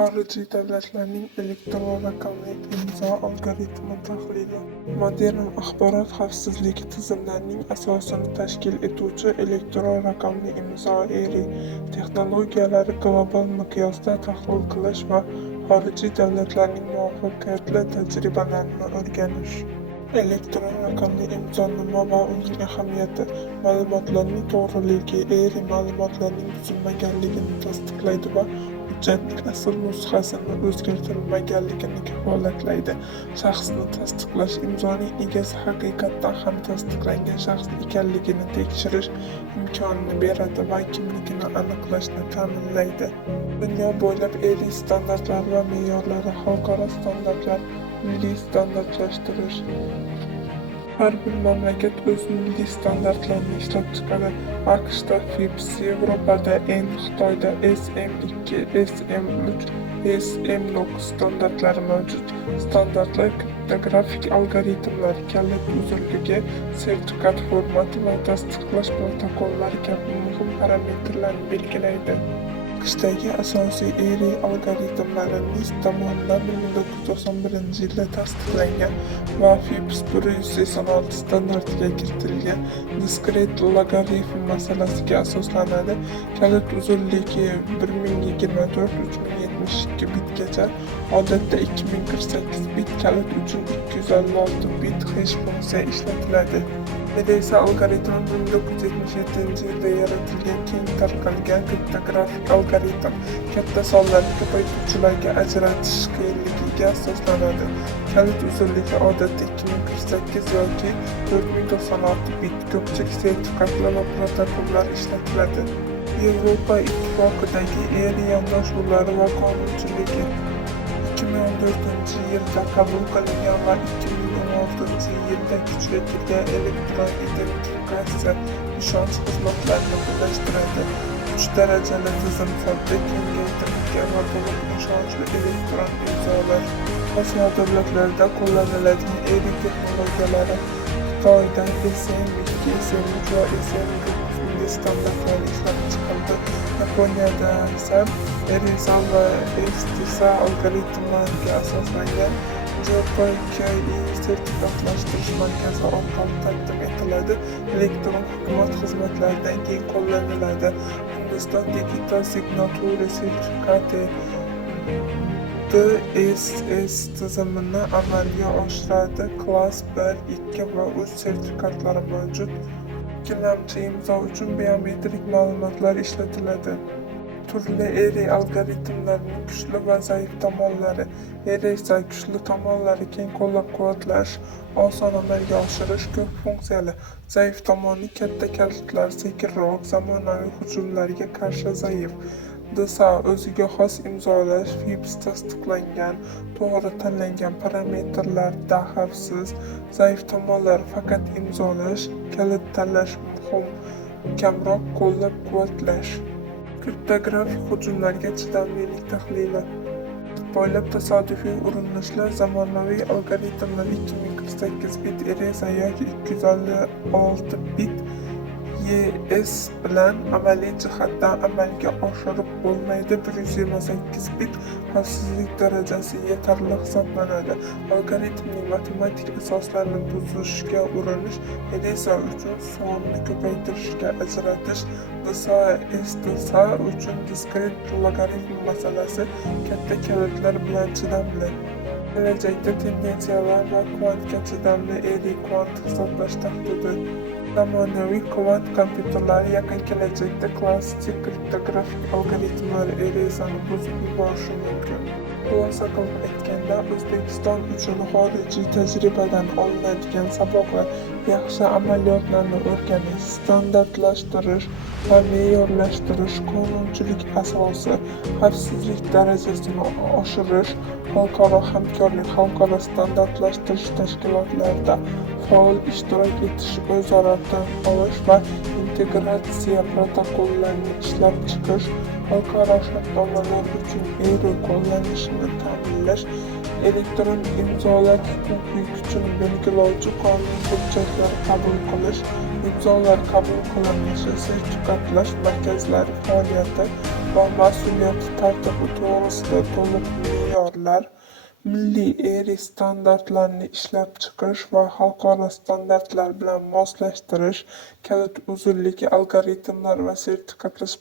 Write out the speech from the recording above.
Xorijiy davlatlarning elektron raqamli imzo algoritmi tahlili modern axborot xavfsizligi tizimlarining asosini tashkil etuvchi elektron raqamli imzo texnologiyalari global miqyosda tahlil qilish va xorijiy davlatlarning muvaffaqiyatli tajribalarini o'rganish. Elektron raqamli imzo nima va uning ahamiyati? Ma'lumotlarning to'g'riligi, ma'lumotlarning buzilmaganligini tasdiqlaydi va hujjatning asl nusxasini o'zgartirilmaganligini kafolatlaydi. Shaxsni tasdiqlash imzoning egasi haqiqatdan ham tasdiqlangan shaxs ekanligini tekshirish imkonini beradi va kimligini aniqlashni ta'minlaydi. Dunyo bo'ylab standartlar va me'yorlari, xalqaro standartlar, milliy standartlashtirish. Har bir mamlakat o'z milliy standartlarini ishlab chiqadi. AQShda FIPS, Yevropada N, Xitoyda SM2, SM3, SM9 standartlari mavjud. Standartlar kriptografik algoritmlar, kalit uzunligi, sertifikat formati va tasdiqlash protokollari kabi muhim parametrlarni belgilaydi. AQShdagi asosiy algoritmlari NIST tomonidan 1991-yilda tasdiqlangan va FIPS 186 standartiga kiritilgan diskrete logaritm masalasiga asoslanadi. Kalit uzunligi 1024-3072 bitgacha, odatda 2048 bit, kalit uchun 256 bit hash funksiya ishlatiladi. Esa algoritm 1977-yilda yaratilgan keng tarqalgan kriptografik algoritm, katta sonlarni ko'paytuvchilarga ajratish qiyinligiga asoslanadi. Kalit uzunligi odatda 2048 yoki 4096 bit. Ko'pchilik sertifikatlar va protokollar ishlatiladi. Yevropa Ittifoqidagi yondashuvlari va qonunchiligi 2014-yilda qabul qilingan va 2016-yilda kuchga kirgan elektron identifikatsiya ishonch xizmatlarini birlashtiradi. 3 darajali tizim sodda, kengaytirilgan va to'liq ishonchli elektron imzolar. Osiyo davlatlarida qo'llaniladigan texnologiyalari Xitoyda SM2, SM3 va SM4 standartlari ishlab chiqildi. Yaponiyada esa RSA va STSA algoritmlariga asoslangan JPKI sertifikatlashtirish markazi orqali taqdim etiladi. Elektron hukumat xizmatlaridan keng qo'llaniladi. Hindiston digital signature sertifikati DSS tizimini amalga oshiradi. Klass 1, 2 va 3 sertifikatlari mavjud. Ikkilamchi imzo uchun biometrik ma'lumotlar ishlatiladi. Turli algoritmlarning kuchli va zaif tomonlari. esa kuchli tomonlari keng qo'llab-quvvatlash, oson amalga oshirish, ko'p funksiyali. Zaif tomoni katta kalitlar, sekinroq, zamonaviy hujumlarga qarshi zaif. DSA o'ziga xos imzolash, FIPS tasdiqlangan, to'g'ri tanlangan parametrlarda xavfsiz. Zaif tomonlar faqat imzolash, kalit tanlash muhim, kamroq qo'llab-quvvatlash. Kriptografik hujumlarga chidamlilik tahlili. Bo'ylab tasodifiy urinishlar, zamonaviy algoritmlar 2048 bit RSA yoki 256 bit ES bilan amaliy jihatdan amalga oshirib bo'lmaydi. 128 bit xavfsizlik darajasi yetarli hisoblanadi. Algoritmning matematik asoslarini buzishga urinish, esa uchun sonni ko'paytirishga ajratish. DSA uchun diskrete logaritm masalasi, katta kalitlar bilan chidamli. Kelajakda tendensiyalar va kvantga chidamli kvant hisoblash tahdidi. Zamonaviy kvant kompyuterlari yaqin kelajakda klassik kriptografik algoritmlar RSAni buzib yuborishi mumkin. Xulosa qilib aytganda, O'zbekiston uchun xorijiy tajribadan olinadigan saboqlar: yaxshi amaliyotlarni o'rganish, standartlashtirish va me'yorlashtirish, qonunchilik asosi, xavfsizlik darajasini oshirish, xalqaro hamkorlik, xalqaro standartlashtirish tashkilotlarida faol ishtirok etish, o'zaro tan olish va integratsiya protokollarini ishlab chiqish, xalqaro shartnomalar uchun qo'llanishini ta'minlash, elektron imzolar huquqiy kuchini belgilovchi qonun hujjatlar qabul qilish, imzolar qabul qilinishi, sertifikatlash markazlari faoliyati, va mas'uliyati tartibi to'g'risida to'liq me'yorlar, milliy ERI standartlarini ishlab chiqish va xalqaro standartlar bilan moslashtirish, kalit uzunlik algoritmlar va sertifikatlash